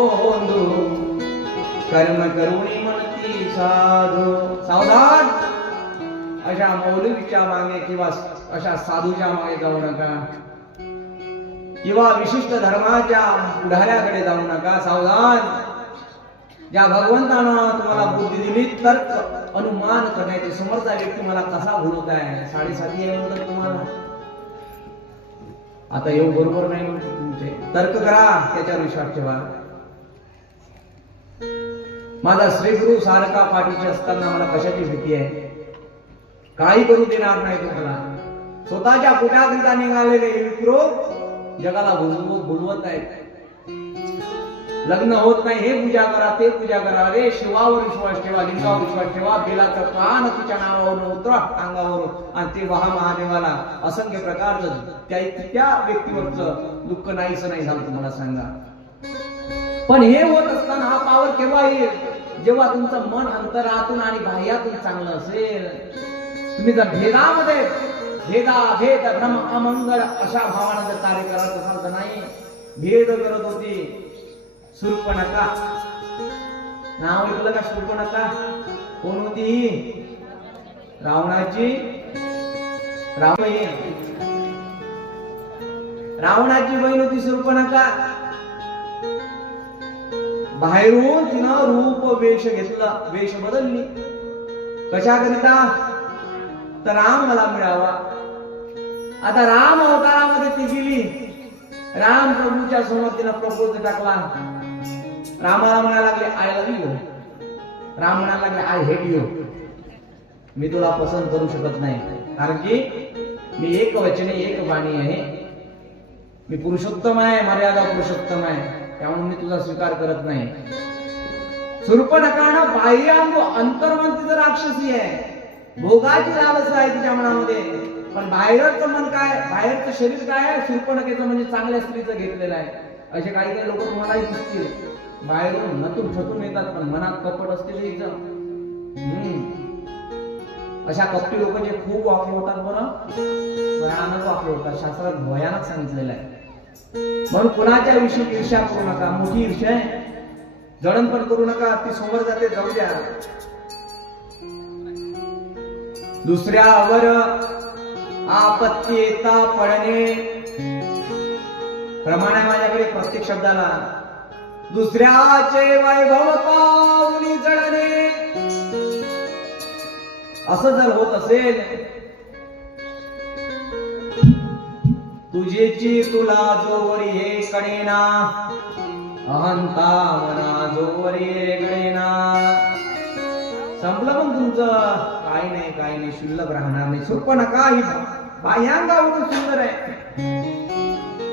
बंधू कर्म करुणी म्हणती साधू. सावधान, अशा मौलवीच्या मागे किंवा अशा साधूच्या मागे जाऊ नका, किंवा विशिष्ट धर्माच्या पुढाऱ्याकडे जाऊ नका. सावधान, ज्या भगवंतानं तुम्हाला बुद्धी दिली, तर्क अनुमान करण्याची, समोरचा व्यक्ती मला कसा बोलत आहे, 7.5 म्हणतात तुम्हाला, आता येऊ बरोबर नाही म्हणते तुमचे, तर्क करा, त्याच्यावर विश्वास ठेवा. माझा श्रीगुरु सारखा पाठीशी असताना मला कशाची भीती आहे? काही करू देणार नाही तो मला. स्वतःच्या पोटाकरिता निघालेले विप्रो जगाला भुलवत आहेत. लग्न होत नाही, हे पूजा करा, ते पूजा करा, रे शिवावर विश्वास ठेवा, लिंगावर विश्वास ठेवा, बेलाचं पान तिच्या नावावर उतरा अंगावर, आणि ते वहा महादेवाला. असंख्य प्रकारचं त्या व्यक्तीवरचं दुःख नाहीसं नाही झालं, तुम्हाला सांगा. पण हे होत असताना हा पावर केव्हा येईल? जेव्हा तुमचं मन अंतरातून आणि बाह्यातून चांगलं असेल. तुम्ही जर भेदामध्ये भेद भ्रम अमंगळ अशा भावानं जर कार्य करत असाल तर नाही. भेद करत होती शूर्पणखा, नाव ऐकलं का? शूर्पणखा कोण होती? रावणाची बहीण होती शूर्पणखा. बाहेरून तिनं रूप वेश घेतला, वेश बदलली. कशाकरिता? तर राम मला मिळावा. आता राम अवतारामध्ये ती गेली, राम प्रभूच्या समोर तिनं प्रपोज टाकला. रामाला म्हणायला लागले आय लव्ह यू. राम म्हणायला लागले आय हेट यू. मी तुला पसंत करू शकत नाही, कारण की मी एक वचने एक वाणी आहे. मी पुरुषोत्तम आहे, मर्यादा पुरुषोत्तम आहे, त्यामुळे मी तुझा स्वीकार करत नाही. शूर्पणखानं बाह्यांग अंतर्मन तिचं राक्षसी आहे, भोगाची लालसा आहे तिच्या मनामध्ये. पण बाहेरचं मन काय, बाहेरचं शरीर काय आहे? शूर्पणखेचं म्हणजे चांगल्या स्त्रीचं घेतलेलं आहे. असे काही काही लोक तुम्हालाही दिसतील, बाहेरून नटून ठटून येतात, पण मनात कपट असते तिचं. अशा कपटी लोक जे खूप वापर होतात, बरं भयानक वापर होतात, शास्त्रात भयानक सांगितलेलं आहे. म्हणून कुणाच्या विषयी ईर्ष्या करू नका. मोठी ईर्ष्या आहे, जळण पण करू नका. ती समोर जाते, जाऊ द्या. दुसऱ्यावर आपत्ती येता पडणे, प्रमाण आहे माझ्याकडे प्रत्येक शब्दाला. दुसऱ्याचे वैभव पाहुणी जळणे, असं जर होत असेल, तुझेची तुला जोवरी हे कळेना, अहंता मना जोवरी हे कळेना. संपलं पण तुमचं, काही नाही शिल्लक राहणार नाही. शूर्पणखा ही बाह्यांगावरून सुंदर आहे,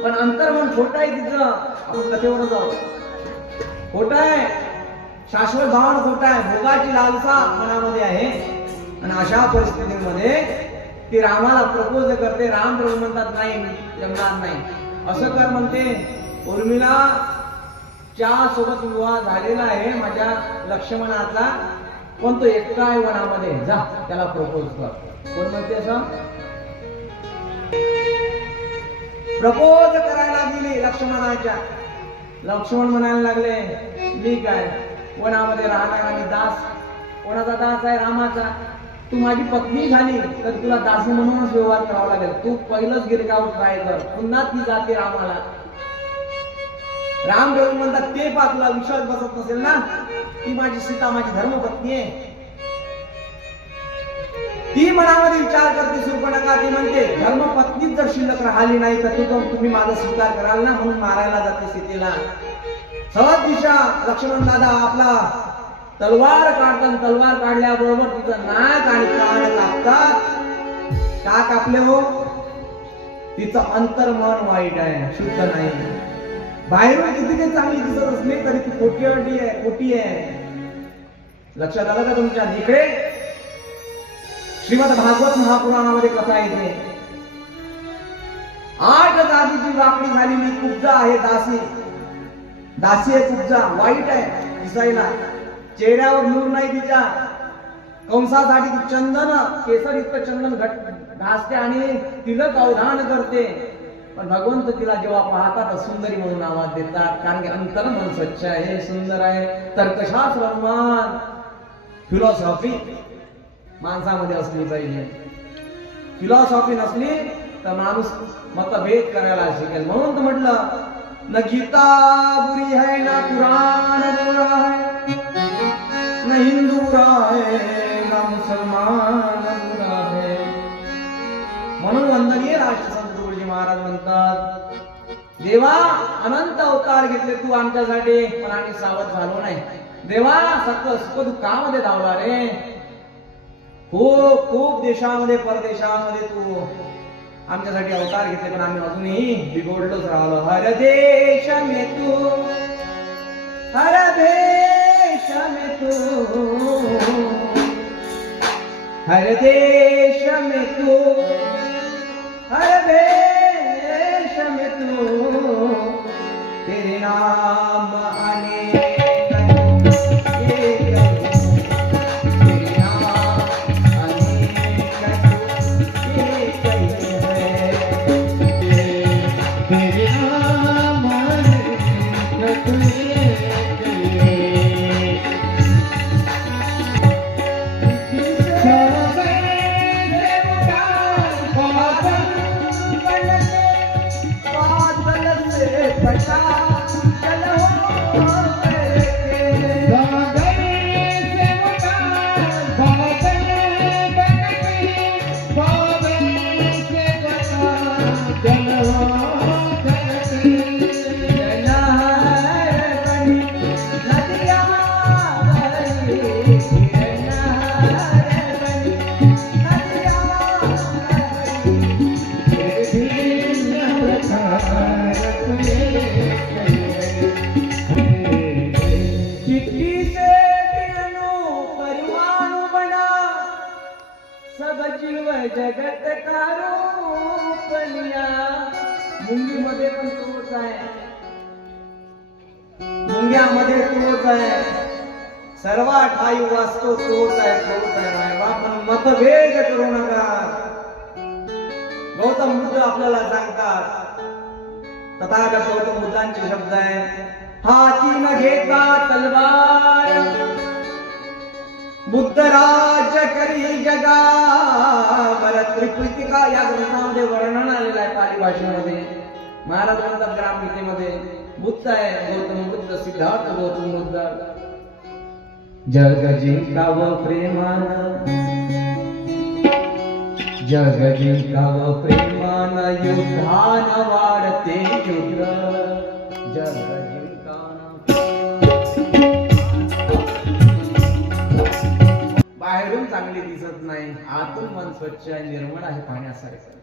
पण अंतर्मन खोटं आहे तिचं. आपण कथेवर जाऊ, खोटं आहे, शाश्वत भावना खोटं आहे, भोगाची लालसा मनामध्ये आहे. आणि अशा परिस्थितीमध्ये ती रामाला प्रपोज करते. राम प्रभू म्हणतात नाही, जमणार नाही. असं कर म्हणते, उर्मिला च्या सोबत विवाह झालेला आहे माझ्या लक्ष्मणाचा, पण तो एकटा आहे वनामध्ये, जा त्याला प्रपोज कर. कोण म्हणते असं? प्रपोज करायला गेली लक्ष्मणाच्या. लक्ष्मण म्हणायला लागले मी काय वनामध्ये राहणार, आणि दास. कोणाचा दास आहे? रामाचा. तू माझी पत्नी झाली तर तुला दासी म्हणूनच व्यवहार करावा लागेल. तू पहिलंच गिरगाव ट्राय कर. पुन्हा ती जाते रामाला. राम प्रभू म्हणतात ते पा, तुला विश्वास बसत नसेल ना, ती माझी सीता माझी धर्मपत्नी आहे. ती मनामध्ये विचार करते शूर्पणखा. ती म्हणते धर्मपत्नीच जर शिल्लक राहिली नाही तर तुम्ही माझा स्वीकार कराल ना, म्हणून मारायला जाते सीतेला. सहज दिशा लक्ष्मण दादा आपला तलवार काढतात. तलवार काढल्याबरोबर तिचं नाक आणि कान कापतात. का कापले हो? तिचं अंतर्मन वाईट आहे, शुद्ध नाही. बाहेरून किती काही चांगली दिसत असली तरी ती खोटी आहे. लक्षात आलं का तुमच्या? इकडे श्रीमद भागवत महापुराणामध्ये कथा येते. 8 जातीची वाकडी झालेली कुब्जा आहे, दासी आहे कुब्जा. वाईट आहे दिसायला, चेहऱ्यावर नूर नाही तिच्या. कंसासाठी ती चंदन, केसर इतकं चंदन घासते आणि तिलक अवधान करते. पण भगवंत तिला जेव्हा पाहतात सुंदरी म्हणून आवाज देतात, कारण की अंतर मन स्वच्छ आहे, सुंदर आहे. तर्कशास्त्र अनुमान फिलॉसॉफी माणसामध्ये असली पाहिजे. फिलॉसॉफी नसली तर माणूस मतभेद करायला शिकेल. म्हणून तर म्हटलं न गीता बुरी है ना कुरान बुरा है, न हिंदू बुरा है ना मुसलमान बुरा है. म्हणून वंदनीय राष्ट्रसंत तुकडोजी महाराज म्हणतात, देवा अनंत अवतार घेतले तू आमच्यासाठी, पण आम्ही सावध झालो नाही. देवा सत्य सुख दुःखामध्ये धावला रे. खूप खूप देशामध्ये परदेशामध्ये तू आमच्यासाठी अवतार घेतले, पण आम्ही अजूनही बिघडलोच राहिलो. हर देश में तू, हर देश में तू, हर देश में तू, हर देश में तू, तेरे नाम अनेक जगत कारुपलिया. मुंगीमध्ये पण तोच आहे, मुंग्यामध्ये तोच आहे, सर्व ठाई वाचतो तोच आहे, तोच आहे. मायबाप म्हणून मतभेद करू नका. गौतम बुद्ध आपल्याला सांगतात, तथागत गौतम बुद्धांचे शब्द आहे, हाती न घेता तलवार बुद्ध राज्य करी जगा. त्रिपिटिका या ग्रंथामध्ये वर्णन आलेलं आहे पाली भाषेमध्ये. महाराज म्हणतात ग्रामगीतेमध्ये, बुद्ध आहे गौतम बुद्ध, सिद्धार्थ गौतम बुद्ध. जग जिंकावं प्रेमानं, जग जिंकावं प्रेमानं, युद्धानं वाढते युद्ध. जग बाहेरून चांगली दिसत नाही, आतून मन स्वच्छ आणि निर्मळ आहे पाण्यासारखं.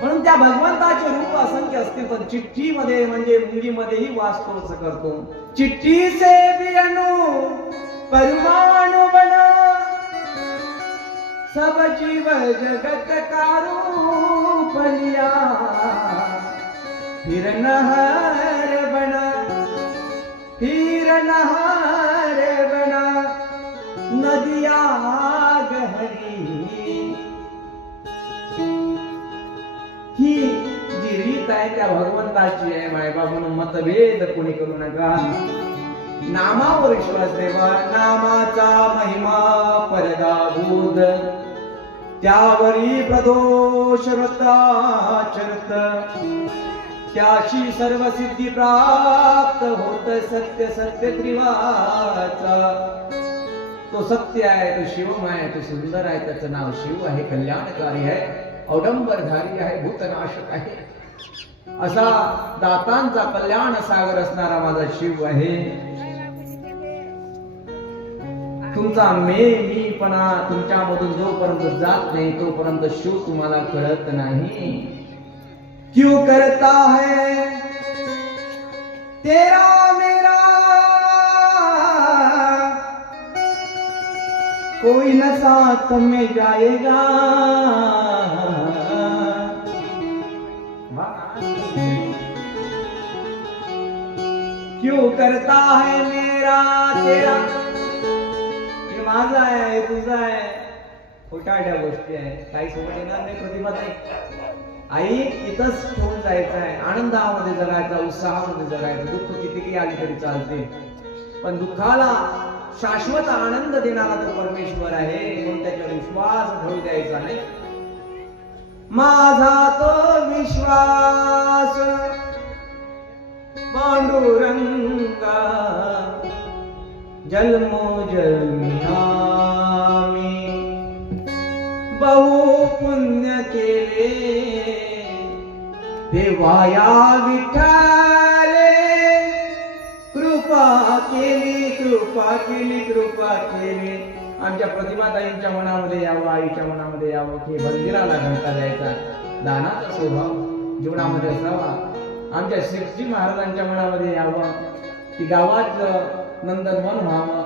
म्हणून त्या भगवंताचे रूप असंख्य असतील, पण चिठ्ठी मध्ये म्हणजे मुंगीमध्येही वास तोच करतो. चिठ्ठी से भी अणु परमाणु बना, सब जीव जगत का रूप लिया. फिर नहर बना, फिर नहर बना, नदिया गहरी. ही जी रीत आहे त्या भगवंताची आहे. मायबा म्हणून मतभेद कोणी करू नका. नामावर विश्वास ठेवा. नामाचा महिमा परगाभूत, त्यावरी प्रदोष व्रताचरत, त्याशी सर्व सिद्धी प्राप्त होत. सत्य सत्य त्रिवाचा, तो सत्य आहे, तो शिवम आहे, तो सुंदर आहे, त्याचं नाव शिव आहे, कल्याणकारी आहे, औडंबरधारी आहे, भूतनाशक आहे. असा दातांचा कल्याण सागर असणारा माझा शिव आहे. तुमचा मीपणा तुमच्यामधून जोपर्यंत जात नाही तोपर्यंत शिव तुम्हाला कळत नाही. क्यों करता है तेरा मेरा कोई न साथ में जाएगा. क्यों करता है मेरा तेरा, हे माझा आहे, हे तुझा आहे. खोटारड्या गोष्टी आहे, काही सोबत येणार नाही. प्रतिभा नाही. आई इथंच ठेवून जायचं आहे, आनंदामध्ये जगायचा, उत्साहामध्ये जगायचं. दुःख कितीही आली तरी चालते, पण दुःखाला शाश्वत आनंद देणारा तो परमेश्वर आहे, म्हणून त्याच्यावर विश्वास ठेवू द्यायचा नाही. माझा तो विश्वास पांडुरंगा, जन्मोजन्मी आम्ही बहु पुण्य केले, देवा या विठ्ठले कृपा केली, कृपा केली, कृपा केली. आमच्या प्रतिभाताईंच्या मनामध्ये यावं, आईच्या मनामध्ये यावं की मंदिराला घंटा द्यायचा, दानाचा स्वभाव जीवनामध्ये असावा. आमच्या श्रीजी महाराजांच्या मनामध्ये यावं की गावात नंदनवन व्हावं.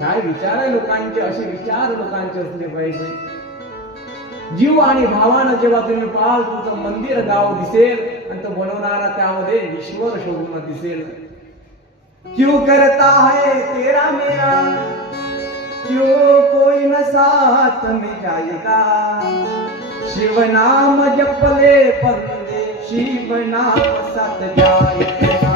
काय विचार आहे लोकांचे, असे विचार लोकांचे असले पाहिजे. जीव आणि भावानं जेव्हा तुम्ही पाहाल तुमचं मंदिर गाव दिसेल आणि तो बनवणारा त्यामध्ये ईश्वर शोभून दिसेल. क्यों करता है तेरा मेरा, क्यों कोई न साथ में जाएगा. शिव नाम जपले बंदे, शिव नाम साथ जाएगा.